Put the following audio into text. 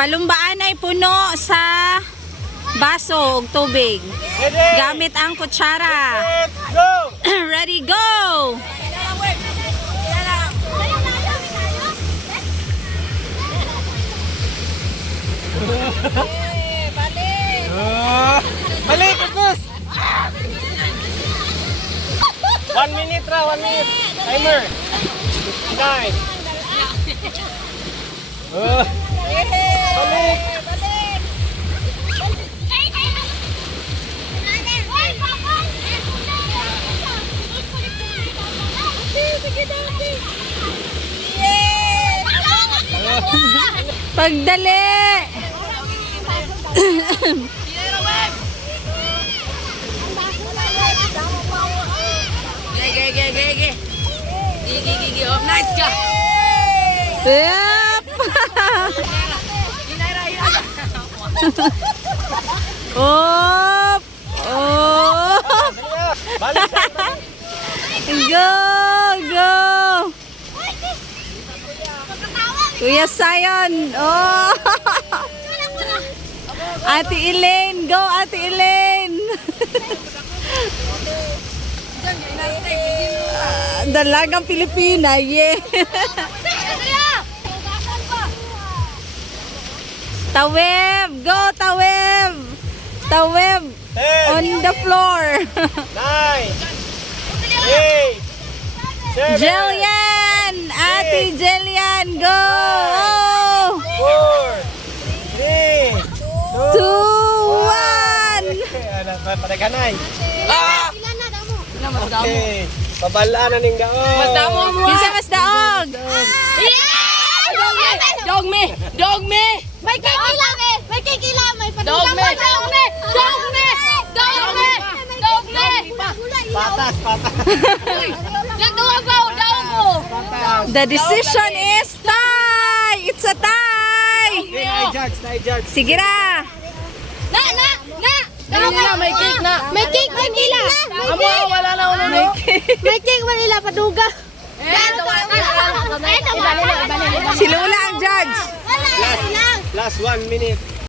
Palumbaan ay puno sa baso ug tubig. Gamit ang kutsara. Go! Ready, go! Balik, Gus! 1 minute ra, 1 minute. Timer. 9. Balik. Pagdali! Nice ka. Yep! Op! Oh! Balik. Go! Go! Kuya Sayon! Oh! Ate Elaine! Go, Ate Elaine! Dalagang Pilipina, yeah! Taweb! Go, Taweb! Taweb! 10, On the floor! 9, 8, 7, Jillian! Ate Jillian! Go! 4, 3, 2, 1! Ano, padaganay. Ah! Okay. Pabalaan na ning daon. Mas damo mo. Kinsa mas daog? Dog me. Dog me. May kikila, may kikila, may Dog padugang me. Dog me. Dog me. Dog me. Dog me. Patas, patas. Nagduwag ko. Dog mo. Patas. The decision is tie! It's a tie! Okay, na-judge. Sige na! Na. Dali na. May cake na. May cake, may kila. Amo, wala na ulo. May cake, manila, paduga. Si Lola ang judge! Last 1 minute.